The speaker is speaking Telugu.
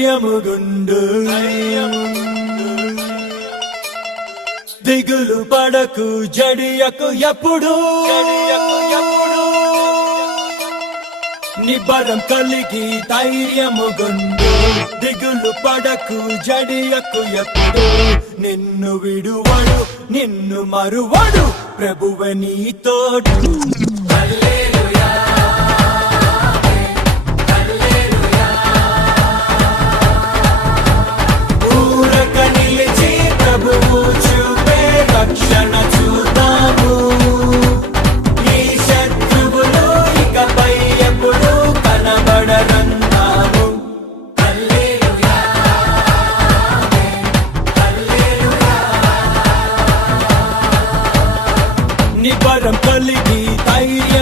ధైర్యముగుండు దిగులు పడకు జడియకు ఎప్పుడు నిబరం కలిగి ధైర్యముగుండు దిగులు పడకు జడియకు ఎప్పుడు నిన్ను విడువడు నిన్ను మరువడు ప్రభువే నీ తోడు హల్లెలూయా హల్లెలూయా ఊరక నిలిచి ప్రభువు చూపే రక్షణ చూద్దాము ఈ శత్రువులు ఇకపై ఎప్పుడు కనబడరన్నాము హల్లెలూయా హల్లెలూయా నిబరం కలిగి ధైర్యం